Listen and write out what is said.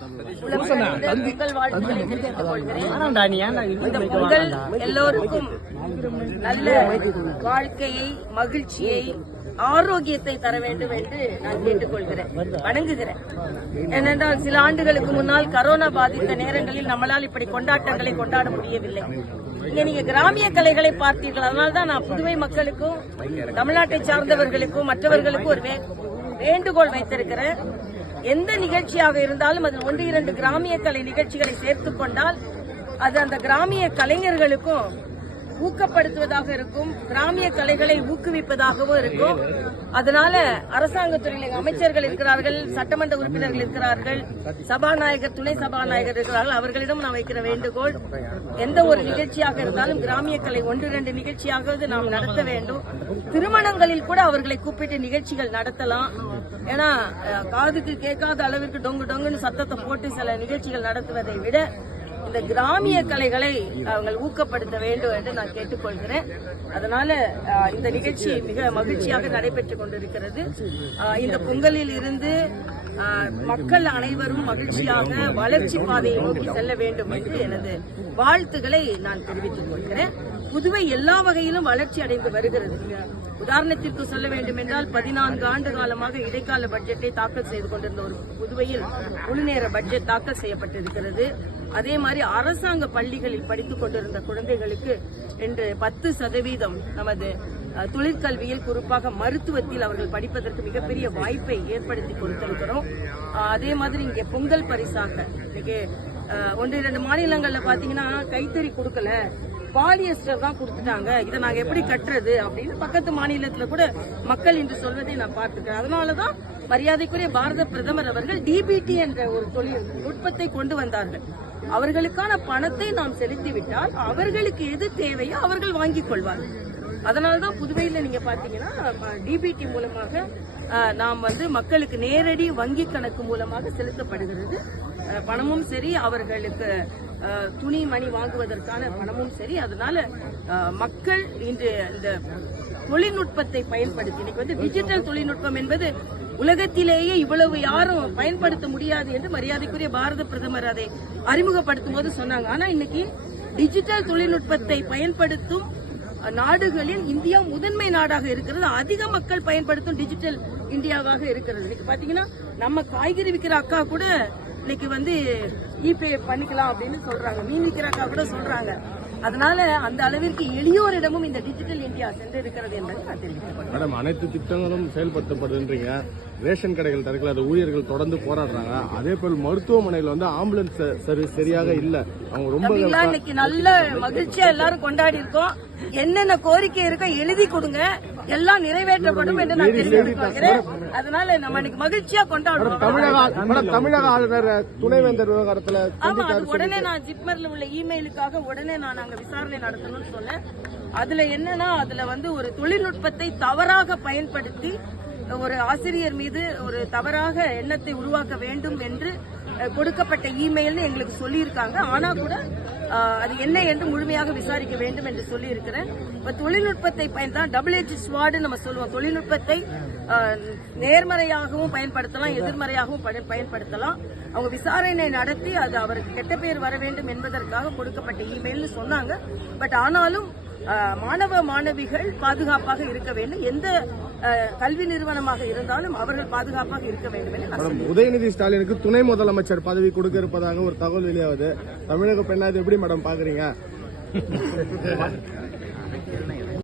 பொங்கல் வாழ்த்துக்களை தெரிவித்துக் கொள்கிறேன். இந்த பொங்கல் எல்லோருக்கும் நல்ல வாழ்க்கையை, மகிழ்ச்சியை, ஆரோக்கியத்தை தர வேண்டும் என்று நான் கேட்டுக்கொள்கிறேன், வணங்குகிறேன். ஏனென்றால் சில ஆண்டுகளுக்கு முன்னால் கரோனா பாதித்த நேரங்களில் நம்மளால் இப்படி கொண்டாட்டங்களை கொண்டாட முடியவில்லை. இங்க நீங்க கிராமிய கலைகளை பார்த்தீர்கள். அதனால்தான் நான் புதுவை மக்களுக்கும் தமிழ்நாட்டை சார்ந்தவர்களுக்கும் மற்றவர்களுக்கும் ஒரு வேண்டுகோள் வைத்திருக்கிறேன். எந்த நிகழ்ச்சியாக இருந்தாலும் அதில் 1-2 கிராமிய கலை நிகழ்ச்சிகளை சேர்த்துக் கொண்டால் அது அந்த கிராமிய கலைஞர்களுக்கும் ஊக்கப்படுத்துவதாக இருக்கும், கிராமிய கலைகளை ஊக்குவிப்பதாகவும் இருக்கும். அதனால அரசாங்கத்துறையில் அமைச்சர்கள் இருக்கிறார்கள், சட்டமன்ற உறுப்பினர்கள் இருக்கிறார்கள், சபாநாயகர், துணை சபாநாயகர் இருக்கிறார்கள். அவர்களிடம் நான் வைக்கிற வேண்டுகோள், எந்த ஒரு நிகழ்ச்சியாக இருந்தாலும் கிராமிய கலை 1-2 நிகழ்ச்சியாவது நாம் நடத்த வேண்டும். திருமணங்களில் கூட அவர்களை கூப்பிட்டு நிகழ்ச்சிகள் நடத்தலாம். ஏன்னா காதுக்கு கேட்காத அளவிற்கு டொங்கு டொங்குன்னு சத்தத்தை போட்டு சில நிகழ்ச்சிகள் நடத்துவதை விட இந்த கிராமிய கலைகளை அவங்கள் ஊக்கப்படுத்த வேண்டும் என்று நான் கேட்டுக்கொள்கிறேன். அதனால இந்த நிகழ்ச்சி மிக மகிழ்ச்சியாக நடைபெற்றுக் கொண்டிருக்கிறது. இந்த பொங்கலில் இருந்து மக்கள் அனைவரும் மகிழ்ச்சியாக வளர்ச்சி பாதையை நோக்கி செல்ல வேண்டும் என்று எனது வாழ்த்துக்களை நான் தெரிவித்துக் கொள்கிறேன். புதுவை எல்லா வகையிலும் வளர்ச்சி அடைந்து வருகிறது. உதாரணத்திற்கு சொல்ல வேண்டும் என்றால் 14 ஆண்டு காலமாக இடைக்கால பட்ஜெட்டை தாக்கல் செய்து கொண்டிருந்த ஒரு புதுவையில் முழுநேர பட்ஜெட் தாக்கல் செய்யப்பட்டிருக்கிறது. அதே மாதிரி அரசாங்க பள்ளிகளில் படித்துக் கொண்டிருந்த குழந்தைகளுக்கு இன்று 10% நமது தொழிற்கல்வியில், குறிப்பாக மருத்துவத்தில் அவர்கள் படிப்பதற்கு மிகப்பெரிய வாய்ப்பை ஏற்படுத்தி கொடுத்திருக்கிறோம். அதே மாதிரி இங்கே பொங்கல் பரிசாக இன்னைக்கு 1-2 மாநிலங்கள்ல பாத்தீங்கன்னா கைத்தறி கொடுக்கல, பாலியஸ்டர் தான் கொடுத்துட்டாங்க, இதை நாங்க எப்படி கட்டுறது அப்படின்னு பக்கத்து மாநிலத்துல கூட மக்கள் இன்று சொல்வதை நான் பார்த்துக்கிறேன். அதனாலதான் மரியாதைக்குரிய பாரத பிரதமர் அவர்கள் டிபிடி என்ற ஒரு தொழில் நுட்பத்தை கொண்டு வந்தார்கள். அவர்களுக்கான பணத்தை நாம் செலுத்திவிட்டால் அவர்களுக்கு எது தேவையோ அவர்கள் வாங்கிக் கொள்வார்கள். அதனால்தான் புதுவையில நீங்க பாத்தீங்கன்னா டிபிடி மூலமாக நாம் மக்களுக்கு நேரடி வங்கி கணக்கு மூலமாக செலுத்தப்படுகிறது. பணமும் சரி, அவர்களுக்கு துணி மணி வாங்குவதற்கான பணமும் சரி. அதனால மக்கள் இன்று இந்த தொழில்நுட்பத்தை பயன்படுத்தி, இன்னைக்கு டிஜிட்டல் தொழில்நுட்பம் என்பது உலகத்திலேயே இவ்வளவு யாரும் பயன்படுத்த முடியாது என்று மரியாதைக்குரிய பாரத பிரதமர் அதை அறிமுகப்படுத்தும் போது சொன்னாங்க. ஆனா இன்னைக்கு டிஜிட்டல் தொழில்நுட்பத்தை பயன்படுத்தும் நாடுகளில் இந்தியா முதன்மை நாடாக இருக்கிறது. அதிக மக்கள் பயன்படுத்தும் டிஜிட்டல் இந்தியாவாக இருக்கிறது. இன்னைக்கு பாத்தீங்கன்னா நம்ம காய்கறி விற்கிற அக்கா கூட இன்னைக்கு இபே பண்ணிக்கலாம் அப்படின்னு சொல்றாங்க, மீன் விற்கிற அக்கா கூட சொல்றாங்க. அதனால அந்த அளவிற்கு எளியோரிடமும் இந்த டிஜிட்டல் இந்தியா சென்று இருக்கிறது என்பதை நான் தெரிவிக்கிறேன். மேடம், அனைத்து திட்டங்களும் செயல்படுத்தப்படுதுன்றீங்க. ரேஷன் கடைகள் திறக்கல, ஊழியர்கள் தொடர்ந்து போராடுறாங்க. அதே போல் மருத்துவமனையில் ஆம்புலன்ஸ் சர்வீஸ் சரியாக இல்ல. அவங்க ரொம்ப இன்னைக்கு நல்ல மகிழ்ச்சியா எல்லாரும் கொண்டாடி இருக்கோம். என்னென்ன கோரிக்கை இருக்கோ எழுதி கொடுங்க, எல்லாம் நிறைவேற்றப்படும் என்று நான் தெரிவித்துக். அதனால நம்ம இன்னைக்கு மகிழ்ச்சியா கொண்டாடுறோம். தமிழக ஆளுநர் துணைவேந்தர் விவகாரத்துல உடனே நான் ஜிப்மர்ல உள்ள இமெயிலுக்காக உடனே நான் அங்க விசாரணை நடத்தணும்னு சொன்னேன். அதுல என்னன்னா அதுல ஒரு தொழில்நுட்பத்தை தவறாக பயன்படுத்தி ஒரு ஆசிரியர் மீது ஒரு தவறாக எண்ணத்தை உருவாக்க வேண்டும் என்று கொடுக்கப்பட்ட இமெயில்னு எங்களுக்கு சொல்லியிருக்காங்க. ஆனா கூட அது என்ன என்று முழுமையாக விசாரிக்க வேண்டும் என்று சொல்லி இருக்கிறேன். இப்ப தொழில்நுட்பத்தை டபுள்-எட்ஜ் ஸ்வார்டு நம்ம சொல்லுவோம். தொழில்நுட்பத்தை நேர்மறையாகவும் பயன்படுத்தலாம், எதிர்மறையாகவும் பயன்படுத்தலாம். அவங்க விசாரணை நடத்தி அது அவருக்கு கெட்ட பெயர் வர வேண்டும் என்பதற்காக கொடுக்கப்பட்ட இமெயில்னு சொன்னாங்க. பட் ஆனாலும் மாணவ மாணவிகள் பாதுகாப்பாக இருக்க வேண்டும். எந்த கல்வி நிறுவனமாக இருந்தாலும் அவர்கள் பாதுகாப்பாக இருக்க வேண்டும் என்று. உதயநிதி ஸ்டாலினுக்கு துணை முதலமைச்சர் பதவி கொடுக்க இருப்பதாக ஒரு தகவல் வெளியாகுது. தமிழக பெண்ணா எப்படி மேடம் பாக்குறீங்க?